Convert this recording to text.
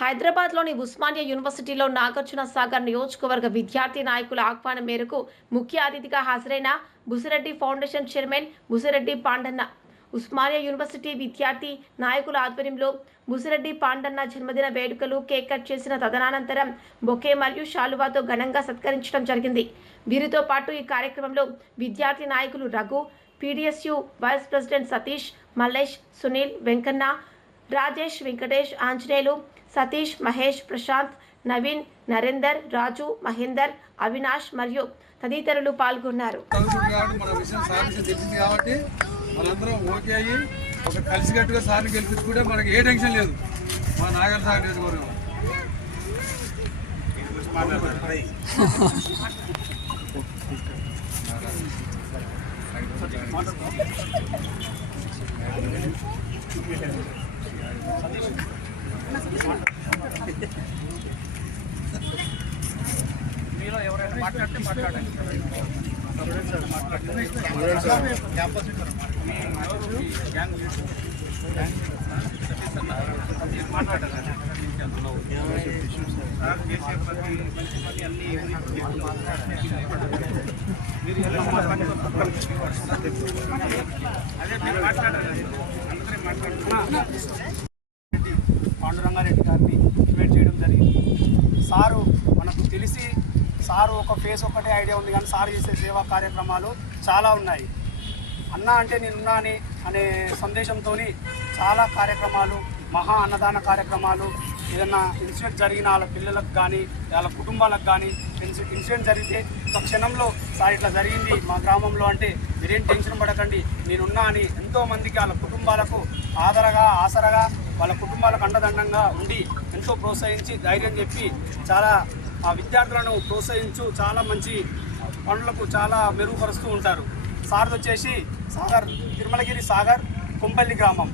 హైదరాబాద్లోని ఉస్మానియా యూనివర్సిటీలో నాగార్జున సాగర్ నియోజకవర్గ విద్యార్థి నాయకుల ఆహ్వానం మేరకు ముఖ్య అతిథిగా హాజరైన Busireddy foundation chairman Busireddy Pandanna Osmania university విద్యార్థి నాయకుల ఆధ్వర్యంలో బుసిరెడ్డి పాండన్న జన్మదిన వేడుకలు కేక్ కట్ చేసిన తదనంతరం బొకే మరియు శాలువాతో ఘనంగా సత్కరించడం జరిగింది. వీరితో పాటు ఈ కార్యక్రమంలో విద్యార్థి నాయకులు Raghu, PDSU vice president Satish, Mallesh, Sunil, Venkanna, Rajesh, Venkatesh, Anjaneyulu, Satish, Mahesh, Prashant, Naveen, Narender, Raju, Mahender, Avinash మరియు తదితరులు పాల్గొన్నారు. కలిసికట్టుగా సార్ని గెలిపించుకుంటే మనకి ఏ టెన్షన్ లేదు. మా నాగర్ సాగర్ నియోజకవర్గం మీలో ఎవరైనా మాట్లాడితే మాట్లాడండి. పాండురంగారెడ్డి గారిని ఇన్వైట్ చేయడం జరిగింది. సారు మనకు తెలిసి సారు ఒక ఫేస్ ఒకటే ఐడియా ఉంది, కానీ సార్ చేసే సేవా కార్యక్రమాలు చాలా ఉన్నాయి. అన్న అంటే నేనున్నా అనే సందేశంతో చాలా కార్యక్రమాలు, మహా అన్నదాన కార్యక్రమాలు, ఏదన్నా ఇన్సిడెంట్ జరిగిన వాళ్ళ పిల్లలకు కానీ వాళ్ళ కుటుంబాలకు కానీ ఇన్సిడెంట్ జరిగితే ఒక క్షణంలో సార్ ఇట్లా జరిగింది మా గ్రామంలో అంటే మీరేం టెన్షన్ పడకండి నేనున్నా అని ఎంతోమందికి వాళ్ళ కుటుంబాలకు ఆసరగా వాళ్ళ కుటుంబాలకు అండదండంగా ఉండి ఎంతో ప్రోత్సహించి ధైర్యం చెప్పి చాలా ఆ విద్యార్థులను ప్రోత్సహించు చాలా మంచి పనులకు చాలా మెరుగుపరుస్తూ ఉంటారు. సార్ది వచ్చేసి సాగర్, తిరుమలగిరి సాగర్, కొంపల్లి గ్రామం.